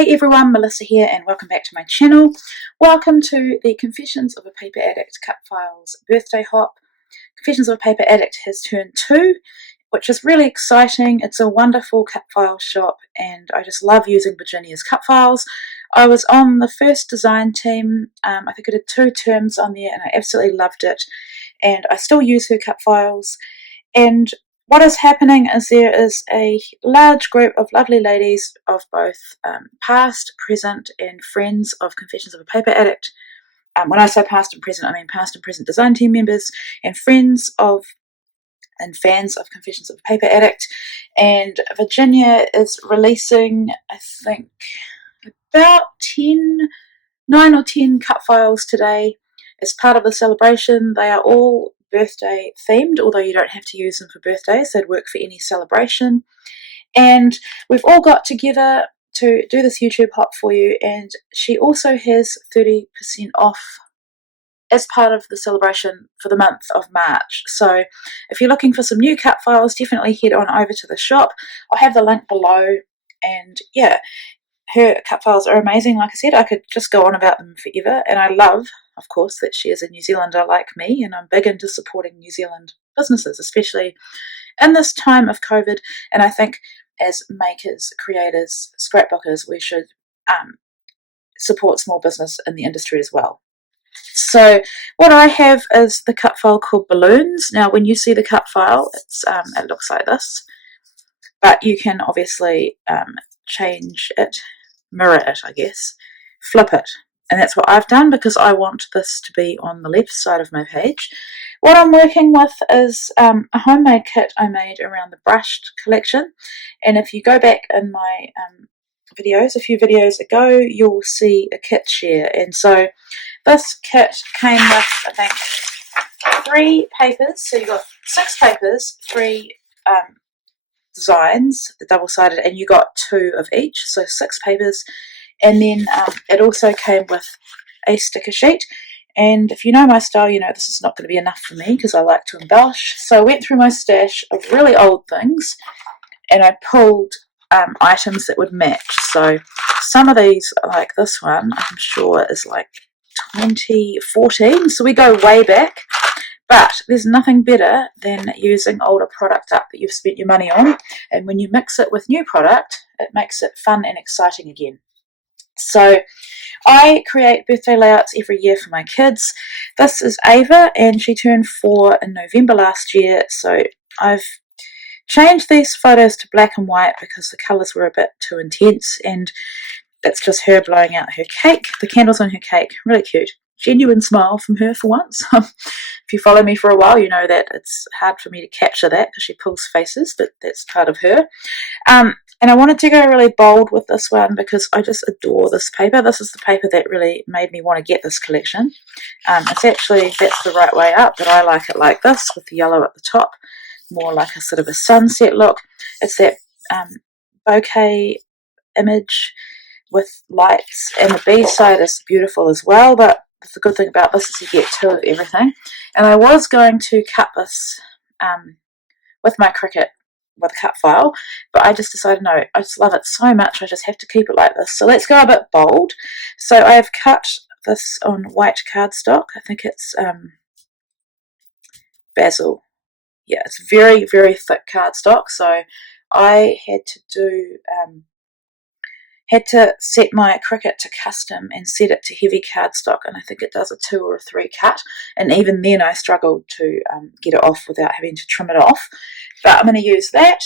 Hey everyone, Melissa here and welcome back to my channel. Welcome to the Confessions of a Paper Addict Cut Files birthday hop. Confessions of a Paper Addict has turned 2, which is really exciting. It's a wonderful cut file shop and I just love using Virginia's cut files. I was on the first design team. I think I did 2 terms on there and I absolutely loved it, and I still use her cut files. And what is happening is there is a large group of lovely ladies of both past, present and friends of Confessions of a Paper Addict. When I say past and present, I mean past and present design team members and friends of and fans of Confessions of a Paper Addict. And Virginia is releasing, I think, about 9 or 10 cut files today as part of the celebration. They are all birthday themed, although you don't have to use them for birthdays. They'd work for any celebration. And we've all got together to do this YouTube hop for you, and she also has 30% off as part of the celebration for the month of March. So if you're looking for some new cut files, definitely head on over to the shop. I'll have the link below. And yeah, her cut files are amazing. Like I said, I could just go on about them forever, and I love, of course, that she is a New Zealander like me, and I'm big into supporting New Zealand businesses, especially in this time of COVID. And I think as makers, creators, scrapbookers, we should support small business in the industry as well. So what I have is the cut file called Balloons. Now when you see the cut file, it looks like this, but you can obviously change it, mirror it, I guess, flip it, and that's what I've done because I want this to be on the left side of my page. What I'm working with is a homemade kit I made around the brushed collection, and if you go back in my videos a few videos ago, you'll see a kit share. And so this kit came with, I think, 3 papers, so you got 6 papers, 3 designs, the double-sided, and you got 2 of each, so 6 papers. And then it also came with a sticker sheet, and if you know my style, you know this is not going to be enough for me because I like to embellish. So I went through my stash of really old things and I pulled items that would match. So some of these, like this one, I'm sure is like 2014, so we go way back. But there's nothing better than using older product up that you've spent your money on, and when you mix it with new product, it makes it fun and exciting again. So I create birthday layouts every year for my kids. This is Ava, and she turned 4 in November last year, so I've changed these photos to black and white because the colours were a bit too intense, and it's just her blowing out her cake, the candles on her cake. Really cute. Genuine smile from her for once. If you follow me for a while, you know that it's hard for me to capture that because she pulls faces, but that's part of her. And I wanted to go really bold with this one because I just adore this paper. This is the paper that really made me want to get this collection. It's actually, that's the right way up, but I like it like this with the yellow at the top, more like a sort of a sunset look. It's that bouquet image with lights, and the B side is beautiful as well, but the good thing about this is you get 2 of everything. And I was going to cut this with my Cricut with a cut file, but I just decided no, I just love it so much, I just have to keep it like this. So let's go a bit bold. So I have cut this on white cardstock. I think it's Basil. Yeah, it's very, very thick cardstock, so I had to set my Cricut to custom and set it to heavy cardstock, and I think it does a 2 or a 3 cut, and even then I struggled to get it off without having to trim it off. But I'm going to use that,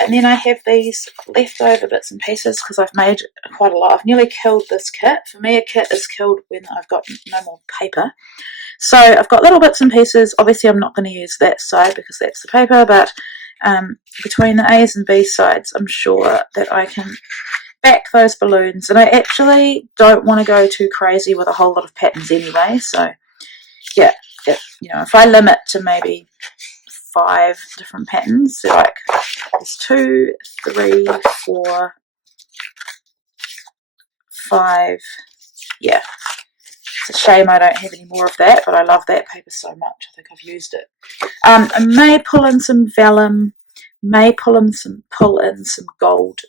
and then I have these leftover bits and pieces because I've made quite a lot. I've nearly killed this kit. For me, a kit is killed when I've got no more paper. So I've got little bits and pieces. Obviously I'm not going to use that side because that's the paper, but between the A's and B sides, I'm sure that I can back those balloons. And I actually don't want to go too crazy with a whole lot of patterns anyway, so yeah, if I limit to maybe 5 different patterns, so like there's 2, 3, 4, 5, yeah. It's a shame I don't have any more of that, but I love that paper so much. I think I've used it. I may pull in some vellum may pull in some gold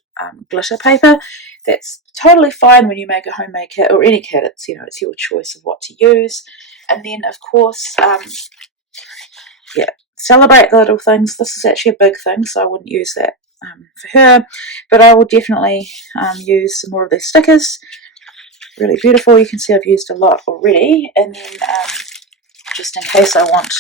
glitter paper. That's totally fine when you make a homemade kit or any kit. It's it's your choice of what to use. And then of course, yeah, celebrate the little things. This is actually a big thing, so I wouldn't use that for her, but I will definitely use some more of these stickers. Really beautiful. You can see I've used a lot already, and then just in case I want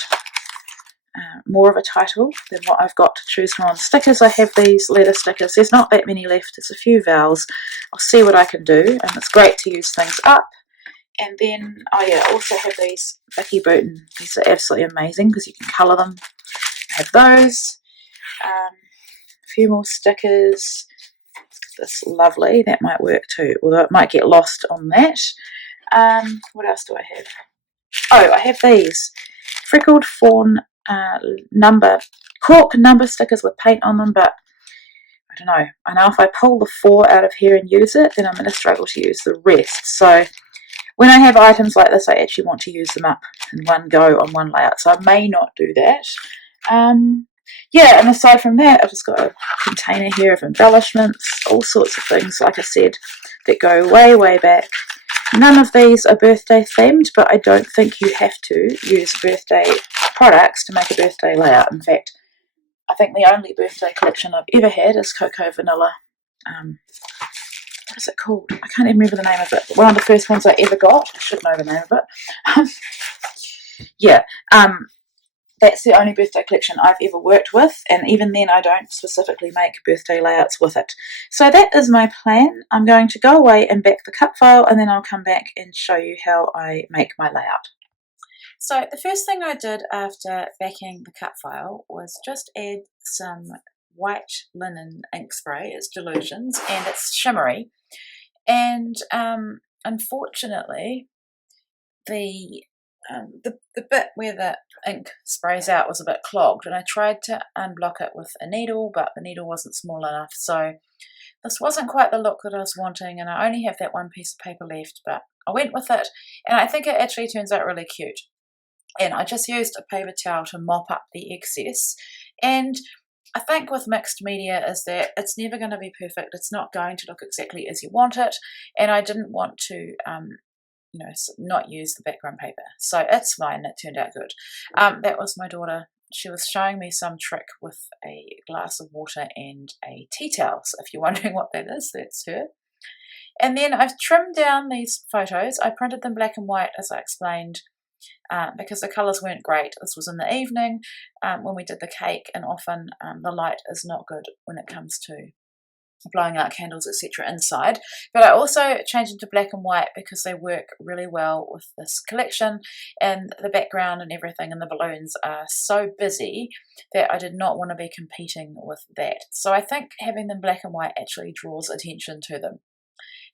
more of a title than what I've got to choose from on stickers, I have these letter stickers. There's not that many left, there's a few vowels. I'll see what I can do, and it's great to use things up. And then, oh yeah, I also have these Vicky Booten. These are absolutely amazing because you can colour them. I have those. A few more stickers. That's lovely. That might work too, although it might get lost on that. What else do I have? Oh, I have these freckled fawn cork number stickers with paint on them, but I don't know. I know if I pull the 4 out of here and use it, then I'm going to struggle to use the rest. So when I have items like this, I actually want to use them up in one go on one layout, so I may not do that. Yeah, and aside from that, I've just got a container here of embellishments, all sorts of things, like I said, that go way, way back. None of these are birthday themed, but I don't think you have to use birthday products to make a birthday layout. In fact, I think the only birthday collection I've ever had is Cocoa Vanilla. What is it called? I can't even remember the name of it. But one of the first ones I ever got. I should know the name of it. Yeah. That's the only birthday collection I've ever worked with, and even then I don't specifically make birthday layouts with it. So that is my plan. I'm going to go away and back the cup file, and then I'll come back and show you how I make my layout. So the first thing I did after backing the cup file was just add some white linen ink spray. It's Delusions and it's shimmery, and unfortunately the bit where the ink sprays out was a bit clogged, and I tried to unblock it with a needle, but the needle wasn't small enough, so this wasn't quite the look that I was wanting, and I only have that one piece of paper left, but I went with it, and I think it actually turns out really cute. And I just used a paper towel to mop up the excess, and I think with mixed media is that it's never going to be perfect. It's not going to look exactly as you want it, and I didn't want to not use the background paper. So it's fine, it turned out good. That was my daughter. She was showing me some trick with a glass of water and a tea towel. So if you're wondering what that is, that's her. And then I've trimmed down these photos. I printed them black and white, as I explained, because the colours weren't great. This was in the evening when we did the cake, and often the light is not good when it comes to blowing out candles, etc. inside. But I also changed into black and white because they work really well with this collection, and the background and everything and the balloons are so busy that I did not want to be competing with that. So I think having them black and white actually draws attention to them.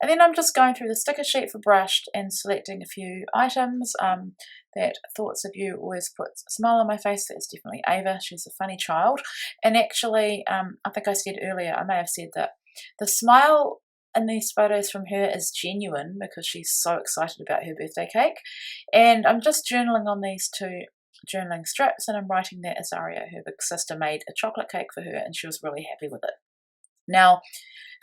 And then I'm just going through the sticker sheet for brushed and selecting a few items that Thoughts of You always puts a smile on my face. That's definitely Ava. She's a funny child. And actually, I think I said earlier, I may have said that the smile in these photos from her is genuine because she's so excited about her birthday cake. And I'm just journaling on these 2 journaling strips, and I'm writing that Azaria, her big sister, made a chocolate cake for her, and she was really happy with it. Now,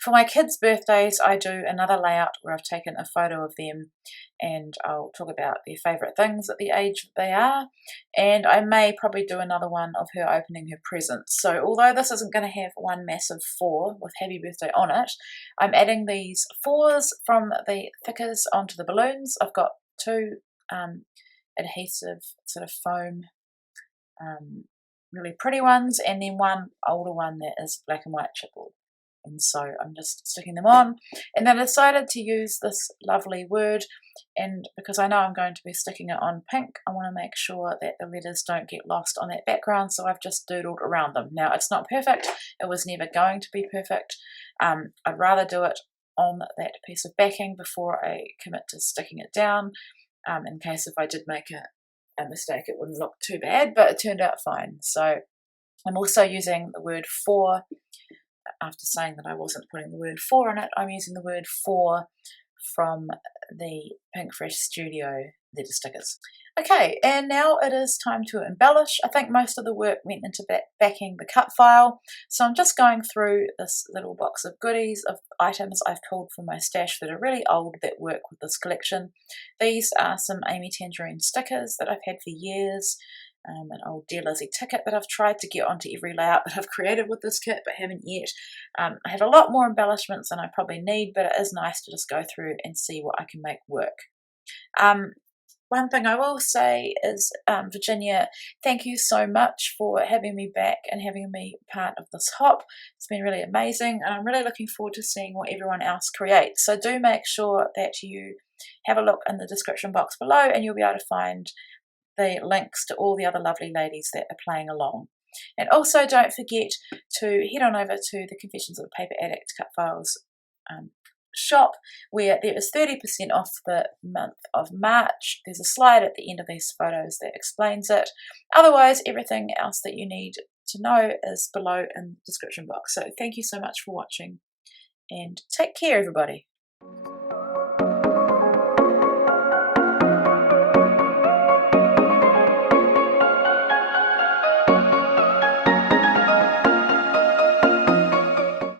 for my kids' birthdays, I do another layout where I've taken a photo of them, and I'll talk about their favourite things at the age that they are, and I may probably do another one of her opening her presents. So although this isn't going to have one massive 4 with happy birthday on it, I'm adding these 4s from the thickers onto the balloons. I've got 2 adhesive sort of foam really pretty ones, and then one older one that is black and white chipboard. And so I'm just sticking them on, and then I decided to use this lovely word, and because I know I'm going to be sticking it on pink, I want to make sure that the letters don't get lost on that background, so I've just doodled around them. Now it's not perfect, it was never going to be perfect. I'd rather do it on that piece of backing before I commit to sticking it down, in case if I did make a mistake it wouldn't look too bad, but it turned out fine. So I'm also using the word for. After saying that I wasn't putting the word for in it, I'm using the word for from the Pink Fresh Studio letter stickers. Okay, and now it is time to embellish. I think most of the work went into backing the cut file, so I'm just going through this little box of goodies of items I've pulled from my stash that are really old that work with this collection. These are some Amy Tangerine stickers that I've had for years, an old Dear Lizzie ticket that I've tried to get onto every layout that I've created with this kit but haven't yet. I have a lot more embellishments than I probably need, but it is nice to just go through and see what I can make work. One thing I will say is, Virginia, thank you so much for having me back and having me part of this hop. It's been really amazing, and I'm really looking forward to seeing what everyone else creates. So do make sure that you have a look in the description box below, and you'll be able to find the links to all the other lovely ladies that are playing along. And also don't forget to head on over to the Confessions of a Paper Addict Cut Files shop, where there is 30% off the month of March. There's a slide at the end of these photos that explains it. Otherwise, everything else that you need to know is below in the description box. So thank you so much for watching, and take care, everybody.